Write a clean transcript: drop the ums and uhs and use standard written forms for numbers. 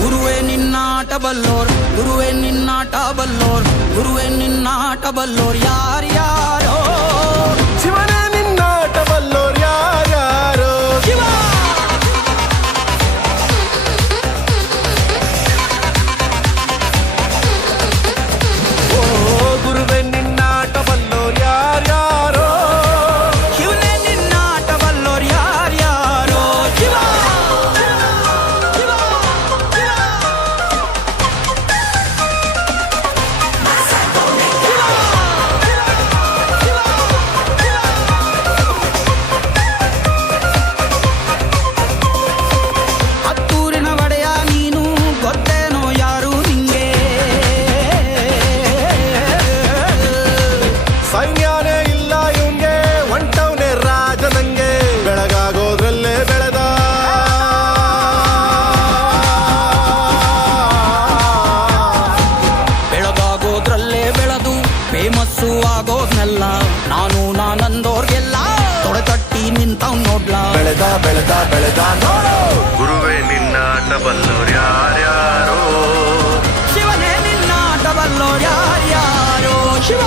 ಗುರುವೇ ನಿನ್ನಾಟ ಬಲ್ಲೋರ್, ಗುರುವೇ ನಿನ್ನಾಟ ಬಲ್ಲೋರ್, ಗುರುವೇ ನಿನ್ನಾಟ ಬಲ್ಲೋರ್ ಯಾರ್ಯಾರೋ. ಶಿವನೇ ನಿನ್ನಾಟ ಬಲ್ಲೋರ್ ಯಾರ್ಯಾರೋ. ಶಿವ ಓ ಗುರುವೇ ನಿನ್ನಾಟ ಬಲ್ಲೋರ್ ಯಾರ್ಯಾರೋ. ಶಿವನೇ ನಿನ್ನಾಟ ಬಲ್ಲೋರ್ ಯಾರ್ಯಾರೋ. ಶಿವ ಹತ್ತೂರಿನ ಒಡೆಯ ನೀನು, ಗೊತ್ತೇನೋ ಯಾರು ನಿಂಗೆ. ಸೈನ್ಯನೇ ಇಲ್ಲ ಇವ್ನ್ಗೆ, ಹೊಂಟವ್ನೆ ರಾಜ ನಂಗೆ. ಬೆಳಗಾಗೋದ್ರಲ್ಲೇ ಬೆಳೆದ ಬೆಳಗಾಗೋದ್ರಲ್ಲೇ ಬೆಳೆದು ಫೇಮಸ್ಸು ಆಗೋದ್ನೆಲ್ಲ ನಾನು ನಾನಂದೋರ್ಗೆಲ್ಲ ತೊಡೆತಟ್ಟಿ ನಿಂತವ್ ನೋಡ್ಲಾ. ಬೆಳೆದ ಬೆಳೆದ ಬೆಳೆದ ನೋಡು. ಗುರುವೇ ನಿನ್ನಾಟ ಬಲ್ಲೋರ್ ಯಾರ್ಯಾರೋ. ಶಿವನೇ ನಿನ್ನಾಟ ಬಲ್ಲೋರ್ ಯಾರ್ಯಾರೋ. ಶಿವ